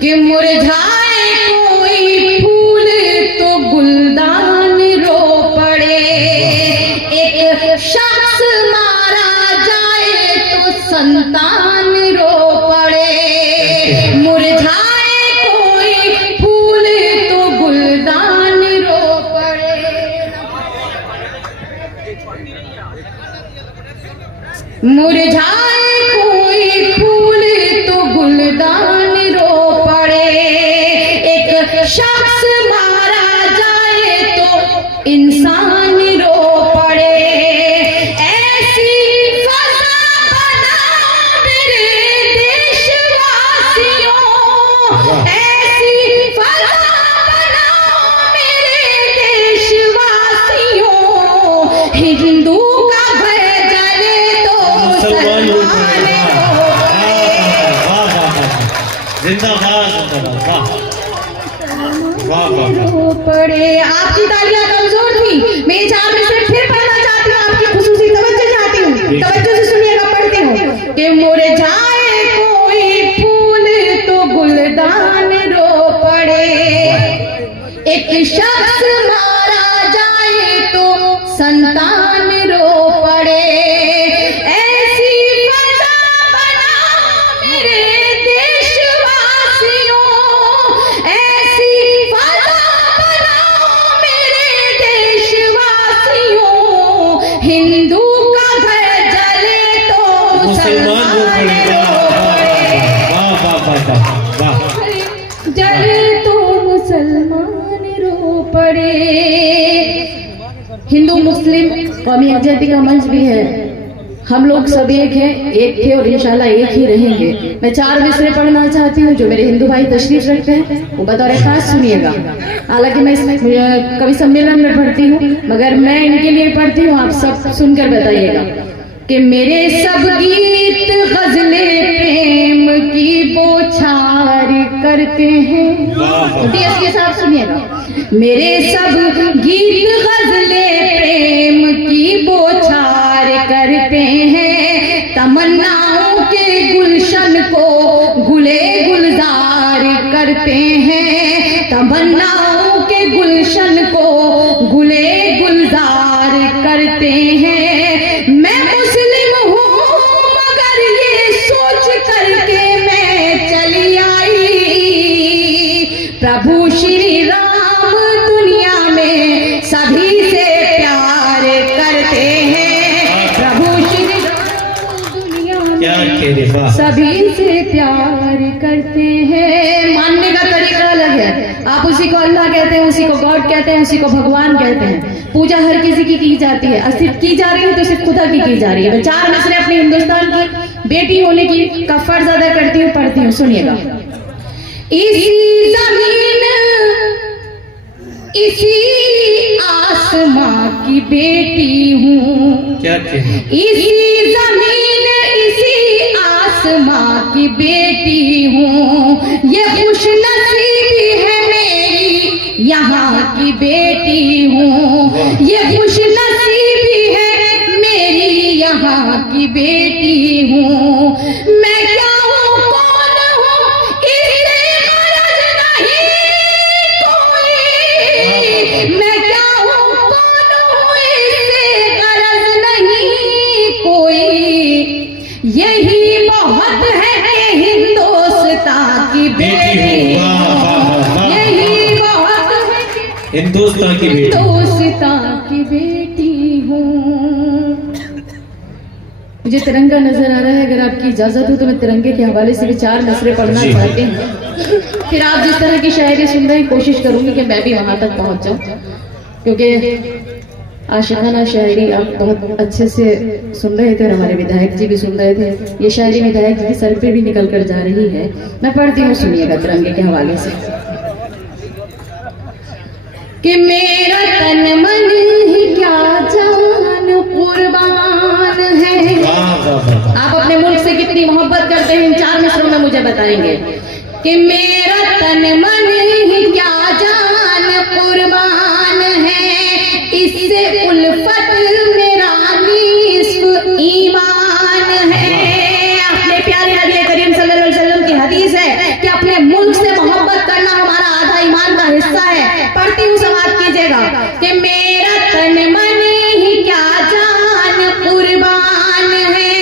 कि मुरझाए कोई फूल तो गुलदान रो पड़े, एक शख्स मारा जाए तो संतान रो पड़े। मुरझाए कोई फूल तो गुलदान रो पड़े। मुरझाए कोई फूल तो गुलदान रो पड़े, एक शख्स मारा जाए तो इंसान रो पड़े। ऐसी फजा बनाओ मेरे देशवासियों, ऐसी फजा बनाओ मेरे देशवासियों, हिंदू का घर जले तो मुसलमान पड़े। आपकी तालियां कमजोर थी, मैं 4 मिनट फिर पढ़ना चाहती हूँ, आपकी खुसूसी तवज्जो चाहती हूँ, तवज्जो से सुनिएगा, पढ़ती हूँ कि मुरझाए कोई फूल तो गुलदान रो पड़े, एक शख्स मारा जाए तो संतान रो पड़े। ऐसी फजा बनाओ मेरे देशवासियों, ऐसी फजा बनाओ मेरे देशवासियों, हिंदू का घर जले तो मुसलमान रो पड़े, जले तो मुसलमान रो पड़े। हिंदू मुस्लिम कौमी यकजहती का मंच भी है, हम लोग सब एक हैं, एक थे और इंशाल्लाह एक ही रहेंगे। मैं 4 मिसरे पढ़ना चाहती हूँ, जो मेरे हिंदू भाई तशरीफ रखते हैं वो बतौर खास सुनिएगा। हालांकि मैं इसमें कवि सम्मेलन में पढ़ती हूँ, मगर मैं इनके लिए पढ़ती हूँ, आप सब सुनकर बताइएगा कि मेरे सब गीत गजले प्रेम की बौछार करते हैं। देश के साथ सुनिएगा, मेरे सब गीत गजले प्रेम की बौछार करते हैं, तमन्नाओं के गुलशन को गुले गुलजार करते हैं, तमन्नाओं के गुलशन को गुले गुलजार करते हैं। मैं मुस्लिम हूँ मगर ये सोच करके मैं चली आई, प्रभु श्री राम दुनिया में सभी से प्यार करते हैं, प्रभु श्री राम दुनिया में सभी से प्यार करते हैं। मानने का तरीका अलग है, आप उसी को अल्लाह कहते हैं, उसी को गॉड कहते हैं, उसी को भगवान कहते हैं। पूजा हर किसी की जाती है, और सिर्फ की जा रही है तो सिर्फ खुदा की जा रही है। मैं 4 मिसरे अपने हिंदुस्तान की बेटी होने की का फर्ज अदा करती हूँ, पढ़ती हूँ, सुनिएगा। इसी जमीन इसी आसमां की बेटी हूँ, इसी जमीन इसी आसमां की बेटी हूँ, ये खुश नसीबी है मेरी यहाँ की बेटी हूँ, ये खुश नसीबी है मेरी यहाँ की बेटी हूँ। मैं क्या हूँ कौन हूँ इससे गरज नहीं कोई, मैं क्या हूँ कौन हूँ इससे गरज नहीं कोई, यही बहुत है कि हिंदुस्तान की बेटी हूँ, यही बहुत है हिंदुस्तान की बेटी, हिंदुस्तान की बेटी हूँ। मुझे तिरंगा नजर आ रहा है, अगर आपकी इजाजत हो तो मैं तिरंगे के हवाले से भी 4 मिसरे पढ़ना चाहती हूँ। फिर आप जिस तरह की शायरी सुन रहे हैं, कोशिश करूंगी कि मैं भी वहां तक पहुंच जाऊं, क्योंकि आशिकाना शायरी आप बहुत अच्छे से सुन रहे थे और हमारे विधायक जी भी सुन रहे थे। ये शायरी विधायक जी की सर पे भी निकल कर जा रही है, मैं पढ़ती हूँ, सुनिएगा तिरंगे के हवाले से कि मेरा तन मन ही क्या जान कुर्बान है। आप अपने मुल्क से कितनी मोहब्बत करते हैं, इन 4 मिसरों में मुझे बताएंगे कि मेरा तन मन ही क्या जान कुर्बान है, इससे उल्फत मेरा निस्फ ईमान है। अपने प्यारे नबी करीम सल्लल्लाहु अलैहि वसल्लम की हदीस है कि अपने मुल्क से पढ़ती हूँ, समाप्त कीजिएगा कि मेरा तन मन ही क्या जान कुर्बान है,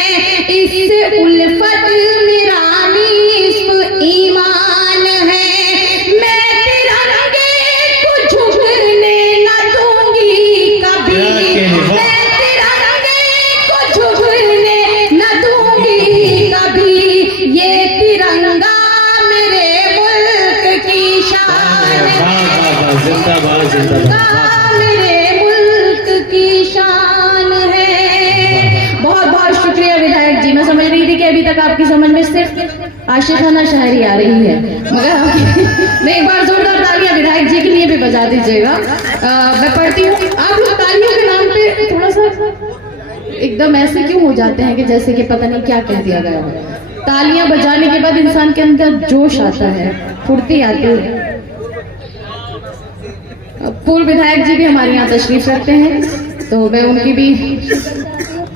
इस उल्फत मेरा निस्फ ईमान है। मैं तिरंगे को झुकने न दूंगी कभी, मैं तिरंगे को झुकने न दूंगी कभी, ये तिरंगा मेरे मुल्क की शान है, जिंदाबाद जिंदाबाद, मेरे मुल्क की शान है। बहुत बहुत शुक्रिया विधायक जी। मैं समझ रही थी कि अभी तक आपकी समझ में सिर्फ आशिकाना शायरी आ रही है, मगर मैं एक बार जोरदार तालियां विधायक जी के लिए भी बजा दीजिएगा। मैं पढ़ती हूँ। आप लोग तालियों के नाम पे थोड़ा सा एकदम ऐसे क्यों हो जाते हैं कि जैसे कि पता नहीं क्या कह दिया गया हो। तालियां बजाने के बाद इंसान के अंदर जोश आता है, फुर्ती आती है। पूर्व विधायक जी भी हमारे यहाँ तशरीफ रखते हैं, तो मैं उनकी भी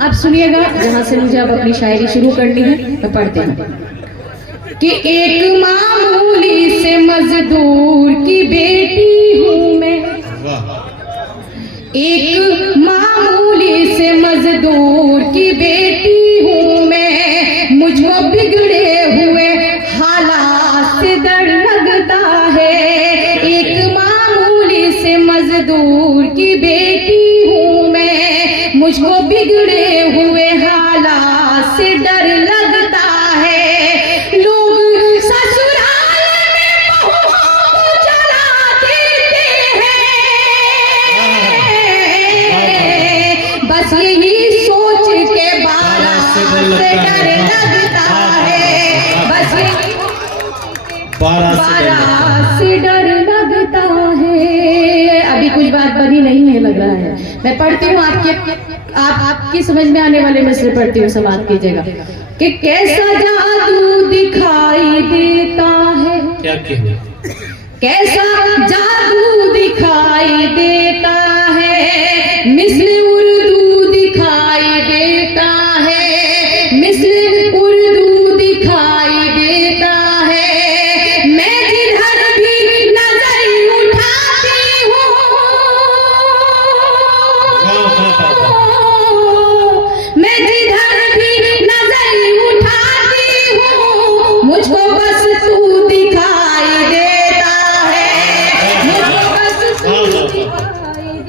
आप सुनिएगा, जहां से मुझे अब अपनी शायरी शुरू करनी है। मैं पढ़ती हूँ कि एक मामूली से मजदूर की बेटी हूँ मैं, एक मामूली से मजदूर की बेटी हूँ मैं, मुझको बिगड़े हुए हालात से डर लगता है, एक मामूली से मजदूर की बेटी हूँ मैं, मुझको बिगड़े हुए हालात से डर लगता है, लोग ससुराल में बहुओं को जला देते हैं, बस यही सोच के बारात से डर लगता है, बस यही बारात से डर लगता है। अभी कुछ बात बनी नहीं है लग रहा है। मैं पढ़ती हूँ, आपकी समझ में आने वाले में से पढ़ती हूँ, समाप्त कीजिएगा कि कैसा जादू दिखाई देता है, क्या कहूँ, कैसा जादू दिखाई देता है, मिस्र उर्दू दिखाई देता है, मिस्र उर्दू दिखाई देता है, मैं जिधर भी नजर उठाती हूँ, मैं जिधर भी नजर उठाती हूँ, मुझको बस तू दिखाई देता है, मुझको बस तू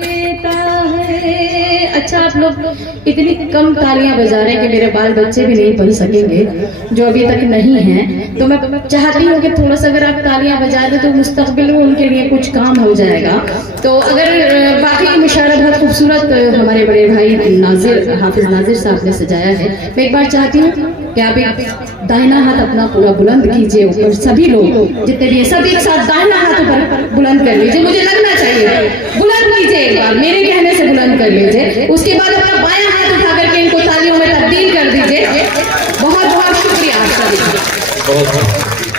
दिखाई देता है। अच्छा, आप लोग इतनी कम तालियां बजा रहे हैं कि मेरे बाल बच्चे भी नहीं पढ़ सकेंगे जो अभी तक नहीं हैं, तो मैं चाहती हूँ कि थोड़ा सा अगर आप तालियां बजा दें तो मुस्तकबिल में उनके लिए कुछ काम हो जाएगा। तो अगर बाकी मुशायरा बहुत खूबसूरत हमारे बड़े भाई नाजिर, हाफिज नाजिर साहब ने सजाया है। मैं एक बार चाहती हूँ कि आप एक दाहिना हाथ अपना पूरा बुलंद कीजिए ऊपर, सभी लोग जितने भी हैं सब एक साथ दाहिना हाथ ऊपर बुलंद कर लीजिए, मुझे लगना चाहिए, बुलंद कीजिए एक बार, मेरे कहने से बुलंद कर लीजिए। उसके बाद अपना बायां हाथ उठा करके इनको तालियों में तब्दील कर दीजिए। बहुत बहुत शुक्रिया आपका।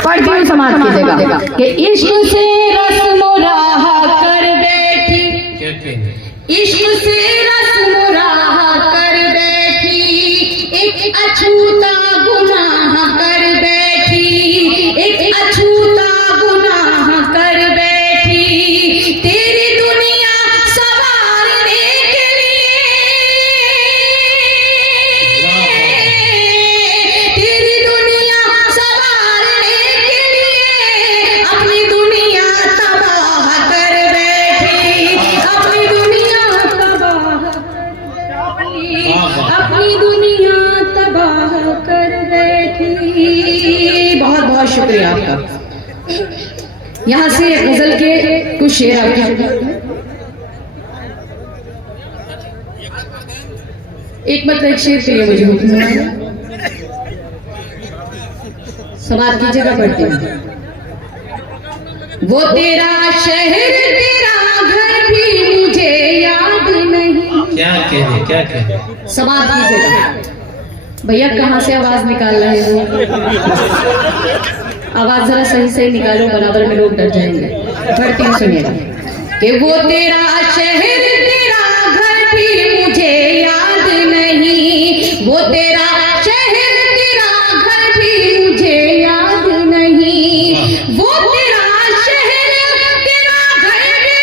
पढ़ती हूँ, समाप्त कीजिएगा कि इश्क से रस्म राह कर बैठी, इश्क से रस्म राह कर बैठी, एक अछूता गुनाह कर बैठी, एक अछूता गुनाह कर बैठी, तेरी दुनिया सवारने के लिए, तेरी दुनिया सवारने के लिए अपनी दुनिया तबाह कर बैठी, अपनी दुनिया तबाह अपनी दुनिया तबाह कर बैठी। बहुत बहुत शुक्रिया आपका। यहाँ से गजल के कुछ शेर आपकी एक मतलब एक शेर के लिए मुझे हुक्म है, समाप्त कीजिएगा। पढ़ती हूँ, वो तेरा शहर तेरा घर भी मुझे याद नहीं, क्या कहें, क्या कहें, समाप्त कीजिएगा। भैया कहाँ से आवाज निकाल रहे हो, आवाज जरा सही से निकालो, बराबर में लोग डर जाएंगे। पढ़ती हूँ, सुनिएगा कि वो तेरा शहर तेरा घर भी मुझे याद नहीं, वो तेरा शहर तेरा घर भी मुझे याद नहीं, वो तेरा शहर तेरा घर भी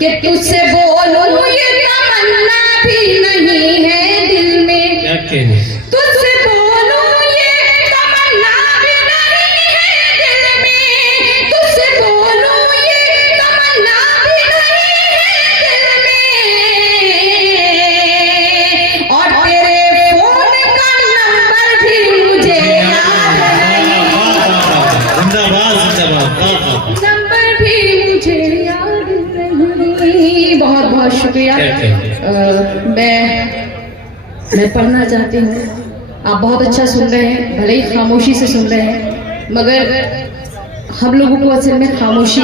कि तुझसे बोलूं ये तमन्ना भी नहीं है दिल में। क्या कहने तुझसे बोलूं ये तमन्ना भी नहीं है दिल में। तुझसे बोलूं ये तमन्ना भी नहीं है दिल में। और तेरे फोन का नंबर भी मुझे याद नहीं। जिंदाबाद जिंदाबाद नंबर भी मुझे याद नहीं। बहुत बहुत शुक्रिया। मैं पढ़ना चाहती हूँ। आप बहुत अच्छा सुन रहे हैं, भले ही खामोशी से सुन रहे हैं, मगर हम लोगों को असल में खामोशी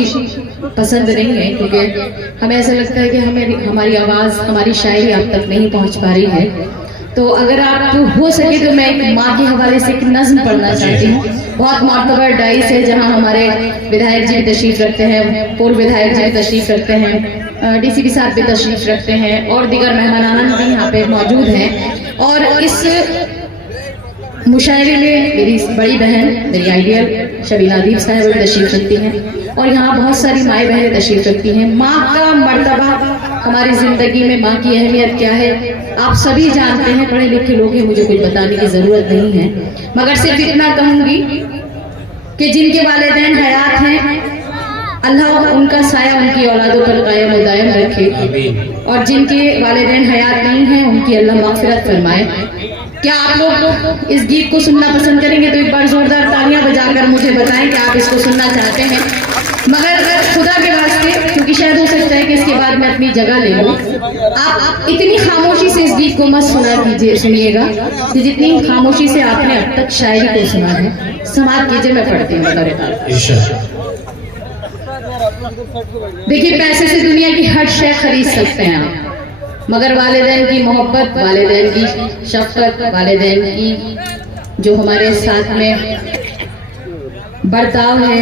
पसंद नहीं है, क्योंकि हमें ऐसा लगता है कि हमारी आवाज़, हमारी शायरी आप तक नहीं पहुँच पा रही है। तो अगर आप हो सके तो मैं एक माँ के हवाले से एक नज्म पढ़ना चाहती हूँ। बहुत मातबर डाइस है जहाँ हमारे विधायक जी तशरीफ रखते हैं, पूर्व विधायक जी तशरीफ रखते हैं, डीसीपी साहब भी तशरीफ रखते हैं और दीगर मेहमान भी यहाँ पे मौजूद हैं। और इस मुशायरे में मेरी बड़ी बहन, मेरी आइडियल शबीना दीप साहब तशरीफ रखती हैं और यहाँ बहुत सारी माएँ बहनें तशरीफ रखती हैं। माँ का मर्तबा हमारी जिंदगी में, माँ की अहमियत क्या है आप सभी जानते हैं, पढ़े लिखे लोग हैं, मुझे कुछ बताने की जरूरत नहीं है। मगर सिर्फ इतना कहूंगी कि जिनके वालिदैन हयात हैं, अल्लाह उनका साया उनकी औलादों पर कायम व दायम रखे, और जिनके वालिदैन हयात नहीं हैं उनकी अल्लाह मग़फ़िरत फरमाए। क्या आप लोग इस गीत को सुनना पसंद करेंगे? तो एक बार जोरदार तालियां बजाकर मुझे बताएं कि आप इसको सुनना चाहते हैं। मगर खुदा के वास्ते, क्योंकि शायद हो सकता है कि इसके बाद मैं अपनी जगह ले लूं, आप इतनी खामोशी से इस गीत को मत सुनिएगा कि जितनी खामोशी से आपने अब तक शायरी को सुना है। समाप्त कीजिए, मैं पढ़ती हूँ। देखिए, पैसे से दुनिया की हर शय खरीद सकते हैं आप, मगर वालिदैन की मोहब्बत, वालिदैन की शफकत, वालिदैन की जो हमारे साथ में बर्ताव है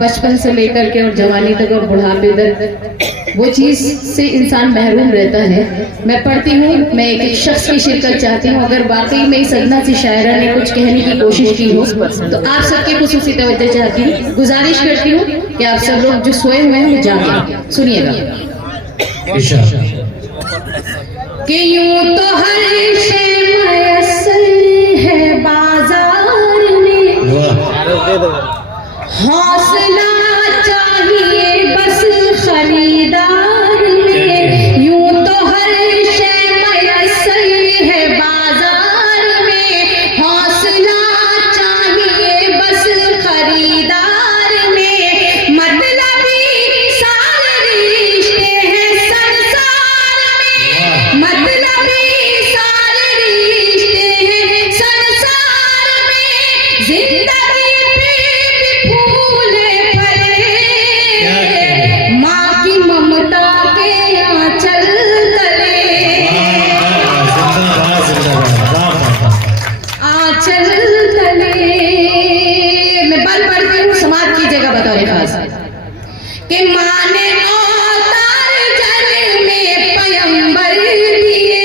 बचपन से लेकर के और जवानी तक और बुढ़ापे तक, वो चीज़ से इंसान महरूम रहता है। मैं पढ़ती हूँ, मैं एक शख्स की शिरकत चाहती हूँ। अगर वाकई में इस अदना सी शायरा ने कुछ कहने की कोशिश की हो तो आप सबके खुसूसी तवज्जो चाहती हूँ, गुजारिश करती हूँ कि आप सब लोग जो सोए हुए हैं वो जागें। सुनिएगा कि यूं तो हर शय मयस्सर है बाजार में, हौसला चाहिए बस खरीदार में। यूं तो हर शय मयस्सर है बाजार में, हौसला चाहिए बस खरीदार में। मतलबी सारे रिश्ते हैं संसार में, मतलबी सारे रिश्ते हैं संसार में। जिंदगी पे भी फूले फले, माँ की ममता के आंचल तले, आंचल तले। मैं बल पढ़ती हूँ, समाप्त कीजिएगा बतौर खास कि माँ ने अवतार जल में पैगंबर दिए,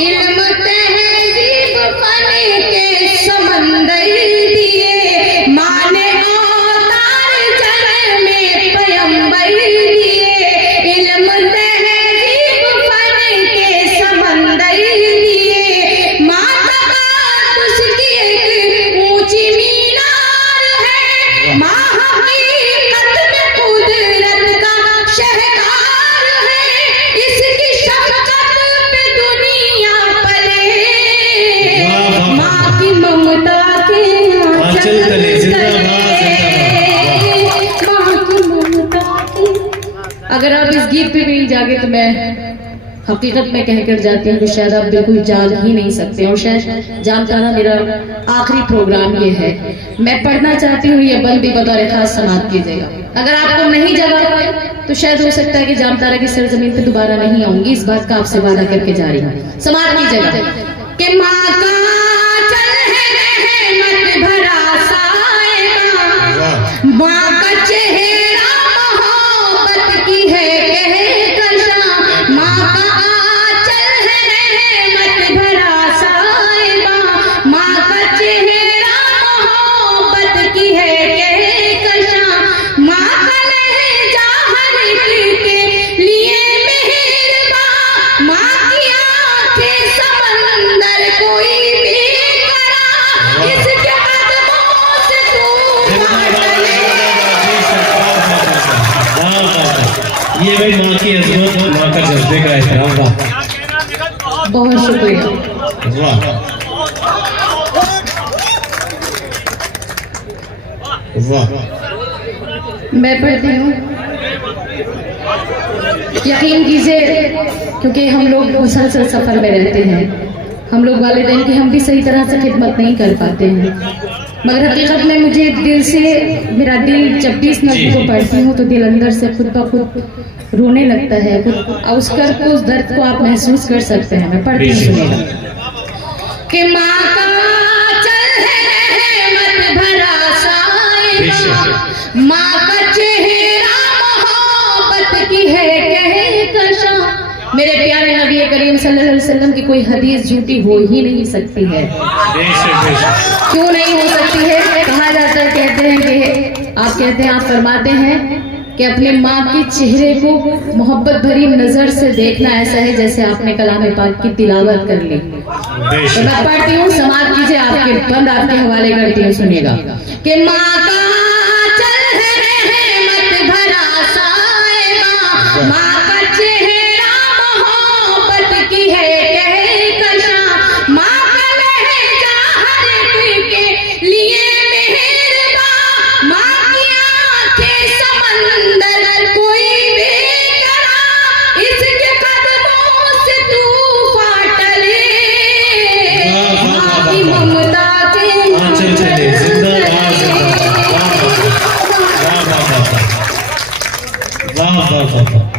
इल्म तहजीब फन के समंदर दिए। माँ ने अवतार जल में पैगंबर दिए, इल्म तहजीब फन के समंदर दिए। माँ तक़द्दुस की एक ऊंची मीनार है, माँ हकीकत में कुदरत का शहकार है। इसकी शफ़क़त पे दुनिया पले, माँ की ममता के आंचल तले, माँ की ममता के। अगर आप इस गीत पे भी जागे तो मैं हकीकत में कहकर जाती हूँ कि शायद आप बिल्कुल जाग ही नहीं सकते, और शायद जामतारा मेरा आखिरी प्रोग्राम ये है। मैं पढ़ना चाहती हूँ, ये बंद भी बतौर खास समाप्त कीजिएगा। अगर आपको नहीं जगा पाए तो शायद हो सकता है कि जामतारा की सरजमीन पे दोबारा नहीं आऊंगी, इस बात का आपसे वादा करके जा रही हूँ। समाप्त कीजिएगा कि माँ का आंचल है रहमत भरा साया, माँ का चेहरा मोहब्बत की है कहकशां। माँ का आंचल है रहमत भरा साया, माँ का चेहरा मोहब्बत की है कहकशां। माँ का लहजा हर एक के लिए ये भाई माँ की अजमत, माँ का जज्बे का एहतराम। वाह बहुत शुक्रिया। वाह वाह। मैं पढ़ती हूँ, यकीन कीजिए, क्योंकि हम लोग मुसलसल सफर में रहते हैं, हम लोग वालिदैन की हम भी सही तरह से खिदमत नहीं कर पाते हैं, मगर हकीकत में मुझे दिल से, मेरा दिल जब भी इस नज़्म को पढ़ती हूँ तो दिल अंदर से खुद ब खुद रोने लगता है। उस दर्द को आप महसूस कर सकते हैं। मैं पढ़ती हूँ, सुनिएगा कि माँ का चल है मत भरा साए, माँ का चेहरा मोहब्बत की है कहकशा। मेरे प्यारे नबी करीम सल्लल्लाहु अलैहि वसल्लम की कोई हदीस झूठी हो ही नहीं सकती है। क्यों नहीं हो सकती है? कहा जाता है, कहते हैं कि आप फरमाते हैं कि अपने माँ के चेहरे को मोहब्बत भरी नजर से देखना ऐसा है जैसे आपने कलाम पाक की तिलावत कर ली। तो मैं पढ़ती हूँ, समाज कीजिए, आपके हवाले करती हूँ, सुनिएगा कि माँ का चल है मत भरा साए, माँ का चेहरा मोहब्बत की है कहकशा, माँ का लहजा हर एक के लिए मेहरबान, माँ की आंखें समंदर कोई बेकरार, इसके कदमों से तूफान टले, माँ की ममता के आंचल चले। जिंदाबाद जिंदाबाद।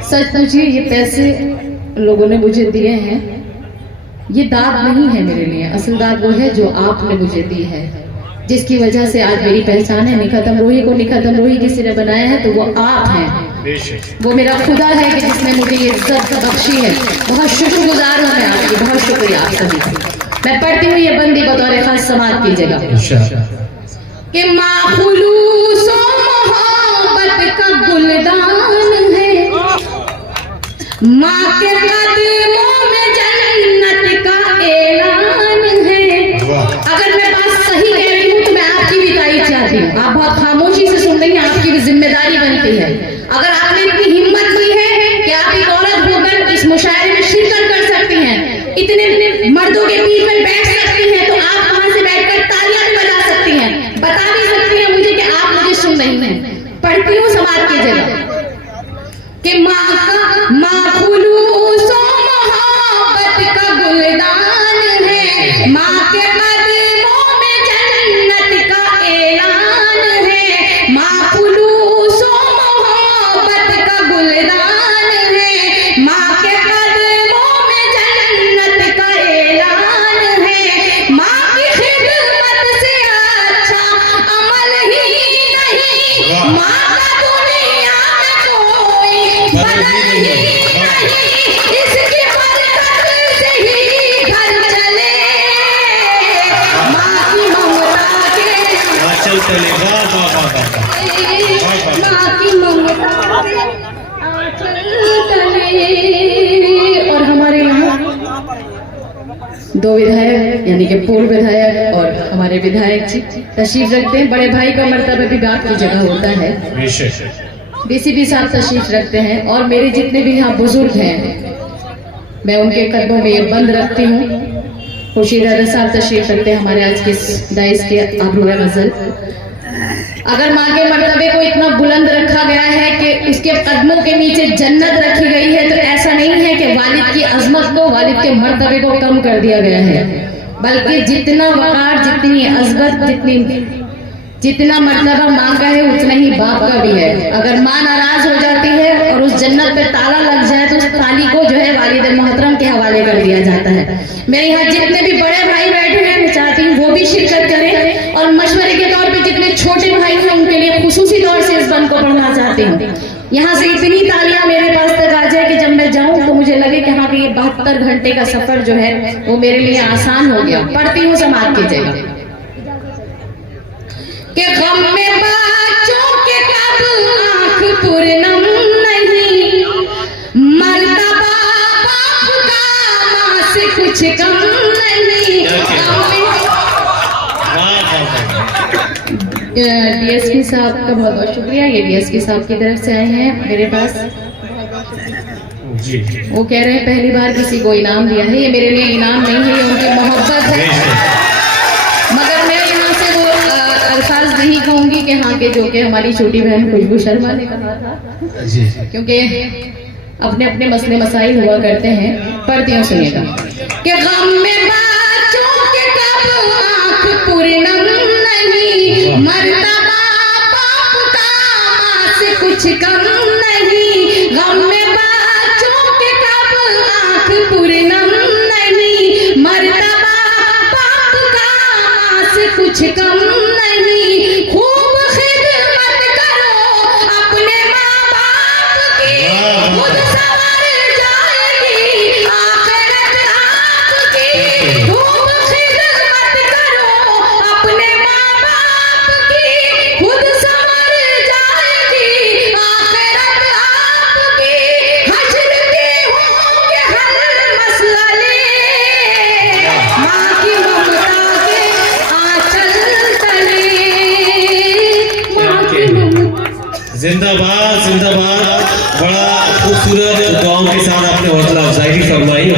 सच पूछिए, ये पैसे लोगों ने मुझे दिए हैं, ये दाद नहीं है मेरे लिए, असल दाद वो है जो आपने मुझे दी है, जिसकी वजह से आज मेरी पहचान है। निखतम रोही को निखतम रोही किसी ने बनाया है तो वो आप हैं, वो मेरा खुदा है कि जिसने मुझे ये इज्जत बख्शी है। बहुत शुक्रगुजार हूँ मैं आपकी, बहुत शुक्रिया आप सभी का। मैं पढ़ती हूँ ये बंदी बतौर खास समाज कीजिएगा कि माँ खुलूस मोहब्बत का गुलदान है, माँ के कदमों में जन्नत का ऐलान है। अगर मैं बात सही कह रही हूँ तो मैं आपकी भी तारीफ चाहती हूँ। आप बहुत खामोशी से सुन रही हैं, आपकी भी जिम्मेदारी बनती है। अगर आपने इतनी हिम्मत की है कि आप एक औरत होकर इस मुशायरे में शिरकत कर सकती हैं, इतने मर्दों के बीच में बैठ सकती हैं, तो आप वहां से बैठकर तालियां भी बजा सकती हैं, बता भी सकती हैं मुझे कि आप मुझे सुन रही हैं। पढ़ती हूँ, समाज की जगह कि माँ खुलूस मोहब्बत का गुलदान है, माँ के कदमों में जन्नत का ऐलान है, माँ खुलूस मोहब्बत का गुलदान है, माँ के कदमों में जन्नत का ऐलान है, माँ की खिदमत से अच्छा अमल ही नहीं, माँ का दुनिया में कोई बदल ही नहीं, इसकी बरकत से ही घर चले, माँ की ममता के आंचल चले। वाह वाह वाह। माँ की ममता के आंचल तले। और हमारे यहाँ दो विधायक यानी कि पूर्व विधायक और हमारे विधायक जी तशरीफ रखते हैं। बड़े भाई का मर्तबा भी बात की जगह होता है। डीसीपी साहब तशरीफ रखते हैं और मेरे जितने भी यहाँ बुजुर्ग हैं मैं उनके कदमों में ये बंद रखती हूँ। खुर्शीद अहमद साहब तशरीफ रखते हैं हमारे आज के दाइस के आबरूए गजल। अगर माँ के मर्तबे को इतना बुलंद रखा गया है कि उसके कदमों के नीचे जन्नत रखी गई है, तो ऐसा नहीं है कि वालिद की अजमत को, वालिद के मर्तबे को कम कर दिया गया है, बल्कि जितना वकार, जितनी अजमत, जितना मर्तबा माँ का है उतना ही बाप का भी है। अगर माँ नाराज हो जाती है और उस जन्नत पे ताला लग जाए तो उस ताली को जो है वालिद मोहतरम के हवाले कर दिया जाता है। मेरे यहाँ जितने भी बड़े भाई बैठे हैं मैं चाहती हूँ वो भी शिरकत करें और मशवरे के तौर पे जितने छोटे भाई हैं उनके लिए खुसूसी तौर से इस बंद को पढ़ना चाहती हूँ। यहाँ से इतनी तालियां मेरे पास तक आ जाए कि जब मैं जाऊँ तो मुझे लगे कि हाँ कि ये 72 घंटे का सफर जो है वो मेरे लिए आसान हो गया। पढ़ती हूँ, समाप्त कीजिएगा कि गम में बच्चों के कब आँख पूर्णम नहीं, मर्तबा बाप का माँ से कुछ कम नहीं। डीएसपी साहब का बहुत बहुत शुक्रिया, ये डीएसपी साहब की तरफ से आए हैं मेरे पास। जी वो कह रहे हैं पहली बार किसी को इनाम दिया है। ये मेरे लिए इनाम नहीं है, ये उनकी मोहब्बत है। मगर मैं यहाँ से वो अल्फाज नहीं कहूंगी कि हाँ के जो कि हमारी छोटी बहन खुशबू शर्मा ने कहा था, जी क्योंकि अपने अपने मसले मसाइल हुआ करते हैं। पढ़ती हूँ, सुनिएगा कि गम में बच्चों के कब आँख पूर्णम नहीं, मर्तबा बाप का माँ से कुछ कम नहीं। गम में बच्चों के कब आँख पूर्णम नहीं, मर्तबा बाप का माँ से कुछ कम नहीं। खूब खिदमत करो अपने माँ बाप की, खुद संवर जाएगी आखिरत आपकी। खूब खिदमत करो अपने माँ बाप की, खुद संवर जाएगी आखिरत आपकी। हश्र के होंगे हर मसले, माँ की ममता के आंचल तले, माँ की ममता। जिंदाबाद जिंदाबाद।